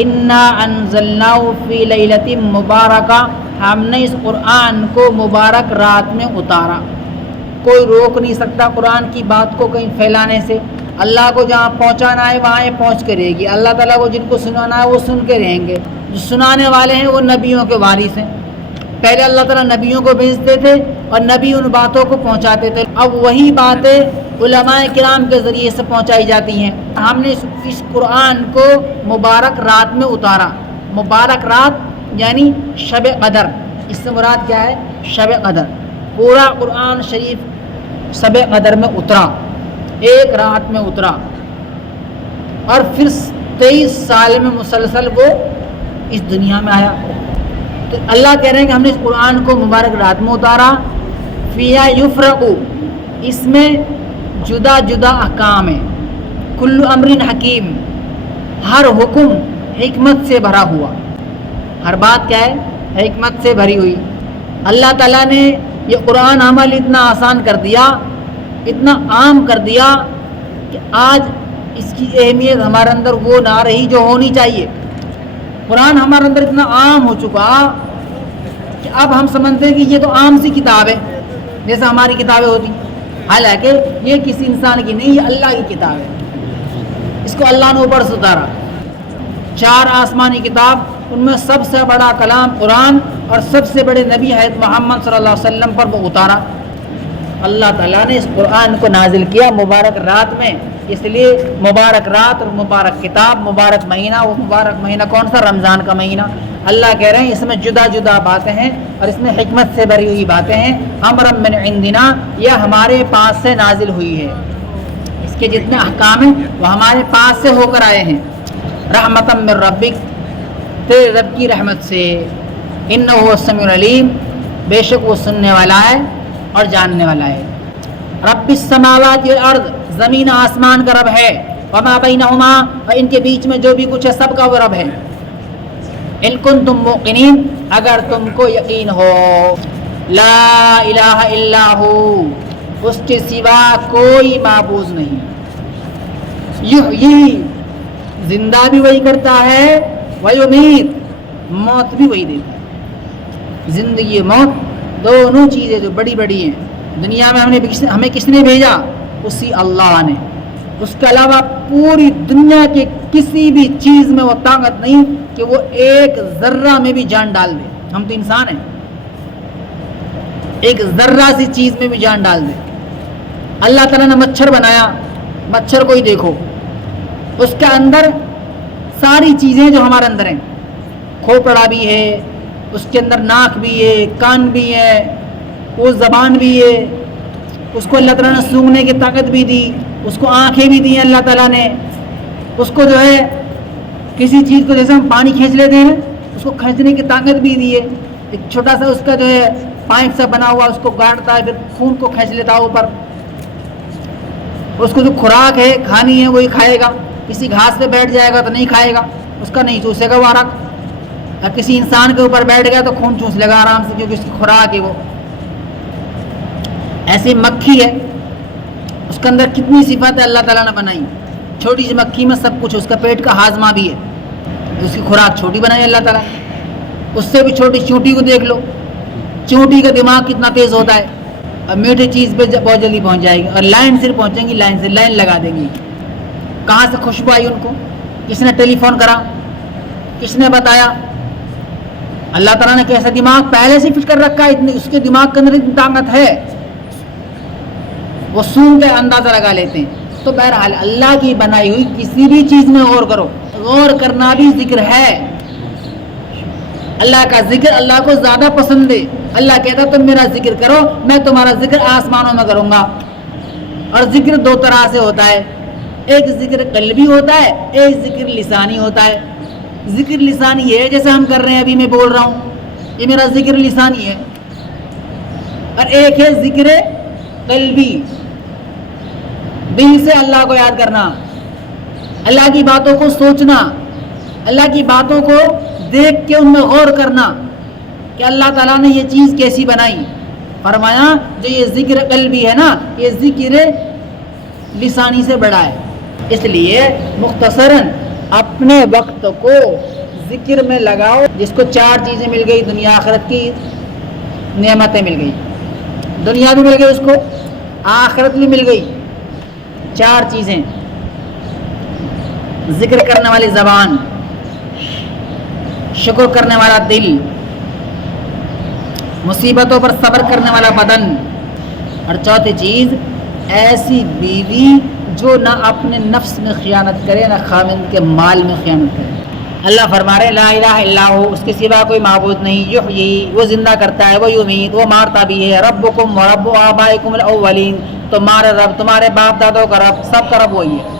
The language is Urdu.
انا انزلناہ فی لیلۃ مبارکہ، ہم نے اس قرآن کو مبارک رات میں اتارا۔ کوئی روک نہیں سکتا قرآن کی بات کو کہیں پھیلانے سے۔ اللہ کو جہاں پہنچانا ہے وہاں یہ پہنچ کے رہے گی۔ اللہ تعالیٰ کو جن کو سنانا ہے وہ سن کے رہیں گے۔ جو سنانے والے ہیں وہ نبیوں کے وارث ہیں۔ پہلے اللہ تعالیٰ نبیوں کو بھیجتے تھے اور نبی ان باتوں کو پہنچاتے تھے، اب وہی باتیں علماء کرام کے ذریعے سے پہنچائی جاتی ہیں۔ ہم نے اس قرآن کو مبارک رات میں اتارا۔ مبارک رات یعنی شب قدر، اس سے مراد کیا ہے؟ شب قدر۔ پورا قرآن شریف شب قدر میں اترا، ایک رات میں اترا، اور پھر 23 سال میں مسلسل وہ اس دنیا میں آیا۔ تو اللہ کہہ رہے ہیں کہ ہم نے اس قرآن کو مبارک رات میں اتارا۔ فیہا یفرق، اس میں جدا جدا احکام ہیں۔ کل امر حکیم، ہر حکم حکمت سے بھرا ہوا۔ ہر بات کیا ہے؟ حکمت سے بھری ہوئی۔ اللہ تعالیٰ نے یہ قرآن عمل اتنا آسان کر دیا، اتنا عام کر دیا کہ آج اس کی اہمیت ہمارے اندر وہ نہ رہی جو ہونی چاہیے۔ قرآن ہمارے اندر اتنا عام ہو چکا کہ اب ہم سمجھتے ہیں کہ یہ تو عام سی کتاب ہے، جیسے ہماری کتابیں ہوتی، حالانکہ یہ کسی انسان کی نہیں، یہ اللہ کی کتاب ہے۔ اس کو اللہ نے اوپر سے اتارا۔ 4 آسمانی کتاب، ان میں سب سے بڑا کلام قرآن اور سب سے بڑے نبی حضرت محمد صلی اللہ علیہ وسلم پر وہ اتارا۔ اللہ تعالیٰ نے اس قرآن کو نازل کیا مبارک رات میں، اس لیے مبارک رات اور مبارک کتاب، مبارک مہینہ، وہ مبارک مہینہ کون سا؟ رمضان کا مہینہ۔ اللہ کہہ رہے ہیں اس میں جدا جدا باتیں ہیں اور اس میں حکمت سے بھری ہوئی باتیں ہیں۔ امرا من عندنا، یہ ہمارے پاس سے نازل ہوئی ہے۔ اس کے جتنے احکام ہیں وہ ہمارے پاس سے ہو کر آئے ہیں۔ رحمتا من ربک، تیرے رب کی رحمت سے۔ انہ هو السمیع العلیم، بے شک وہ سننے والا ہے اور جاننے والا ہے۔ رب السماوات والارض، زمین آسمان کا رب ہے۔ وما بینہما، اور ان کے بیچ میں جو بھی کچھ ہے سب کا وہ رب ہے۔ ان کنتم موقنین، اگر تم کو یقین ہو، لا الہ الا ہو، اس کے سوا کوئی معبود نہیں۔ یحیی، زندہ بھی وہی کرتا ہے، ویمیت، موت بھی وہی دیتا ہے۔ زندگی موت دونوں چیزیں جو بڑی بڑی ہیں دنیا میں ہمیں کس نے بھیجا؟ اسی اللہ نے۔ اس کے علاوہ پوری دنیا کے کسی بھی چیز میں وہ طاقت نہیں کہ وہ ایک ذرہ میں بھی جان ڈال دے۔ ہم تو انسان ہیں، ایک ذرہ سی چیز میں بھی جان ڈال دے۔ اللہ تعالیٰ نے مچھر بنایا، مچھر کو ہی دیکھو، اس کے اندر ساری چیزیں جو ہمارے اندر ہیں، کھوپڑا بھی ہے، اس کے اندر ناک بھی ہے، کان بھی ہے، وہ زبان بھی ہے، اس کو اللہ تعالیٰ نے سونگھنے کی طاقت بھی دی، اس کو آنکھیں بھی دی ہیں اللہ تعالیٰ نے، اس کو جو ہے کسی چیز کو جیسے ہم پانی کھینچ لیتے ہیں اس کو کھینچنے کی طاقت بھی دی ہے۔ ایک چھوٹا سا اس کا جو ہے پائپ سا بنا ہوا، اس کو گاڑتا ہے، پھر خون کو کھینچ لیتا ہے اوپر۔ اس کو جو خوراک ہے کھانی ہے وہی کھائے گا، کسی گھاس پہ بیٹھ جائے گا تو نہیں کھائے گا، اس کا نہیں چوسے گا وہ عرق، اور کسی انسان کے اوپر بیٹھ گیا تو خون چوس لے گا آرام سے، کیونکہ اس کی خوراک ہے وہ۔ ایسی مکھی ہے، اس کے اندر کتنی صفات اللہ تعالیٰ نے بنائی۔ چھوٹی سی مکھی میں سب کچھ، اس کا پیٹ کا ہاضمہ بھی ہے، اس کی خوراک چھوٹی بنائی اللہ تعالیٰ نے۔ اس سے بھی چھوٹی چونٹی کو دیکھ لو، چونٹی کا دماغ کتنا تیز ہوتا ہے، اور میٹھی چیز پہ بہت جلدی پہنچ جائے گی، اور لائن سے پہنچیں گی، لائن سے لائن لگا دیں گی۔ کہاں سے خوشبو آئی ان کو؟ کس نے ٹیلی فون کرا؟ کس نے بتایا؟ اللہ تعالیٰ نے کیسا دماغ پہلے سے فٹ کر رکھا ہے، اتنی اس کے دماغ کے اندر اتنی طاقت ہے، وہ سون کے اندازہ لگا لیتے ہیں۔ تو بہرحال اللہ کی بنائی ہوئی کسی بھی چیز میں غور کرو، غور کرنا بھی ذکر ہے۔ اللہ کا ذکر اللہ کو زیادہ پسند ہے۔ اللہ کہتا تم میرا ذکر کرو، میں تمہارا ذکر آسمانوں میں کروں گا۔ اور ذکر 2 طرح سے ہوتا ہے، ایک ذکر قلبی ہوتا ہے، ایک ذکر لسانی ہوتا ہے۔ ذکر لسانی یہ ہے جیسے ہم کر رہے ہیں، ابھی میں بول رہا ہوں، یہ میرا ذکر لسانی ہے۔ اور ایک ہے ذکر قلبی، دل سے اللہ کو یاد کرنا، اللہ کی باتوں کو سوچنا، اللہ کی باتوں کو دیکھ کے ان میں غور کرنا کہ اللہ تعالیٰ نے یہ چیز کیسی بنائی۔ فرمایا جو یہ ذکر قلبی ہے نا، یہ ذکر لسانی سے بڑا ہے۔ اس لیے مختصراً اپنے وقت کو ذکر میں لگاؤ. جس کو 4 چیزیں مل گئی, دنیا آخرت کی نعمتیں مل گئی, دنیا بھی مل گئی اس کو, آخرت بھی مل گئی. 4 چیزیں: ذکر کرنے والی زبان, شکر کرنے والا دل, مصیبتوں پر صبر کرنے والا بدن, اور چوتھی چیز ایسی بیوی جو نہ اپنے نفس میں خیانت کرے نہ خاوند کے مال میں خیانت کرے. اللہ فرما رہے لا الہ الا ہو, اس کے سوا کوئی معبود نہیں. یحیی, وہ زندہ کرتا ہے, وہ یمیت, وہ مارتا بھی ہے. ربکم و رب آبائکم الاولین, تمہارے رب تمہارے باپ دادوں کا رب, سب کا رب وہی ہے.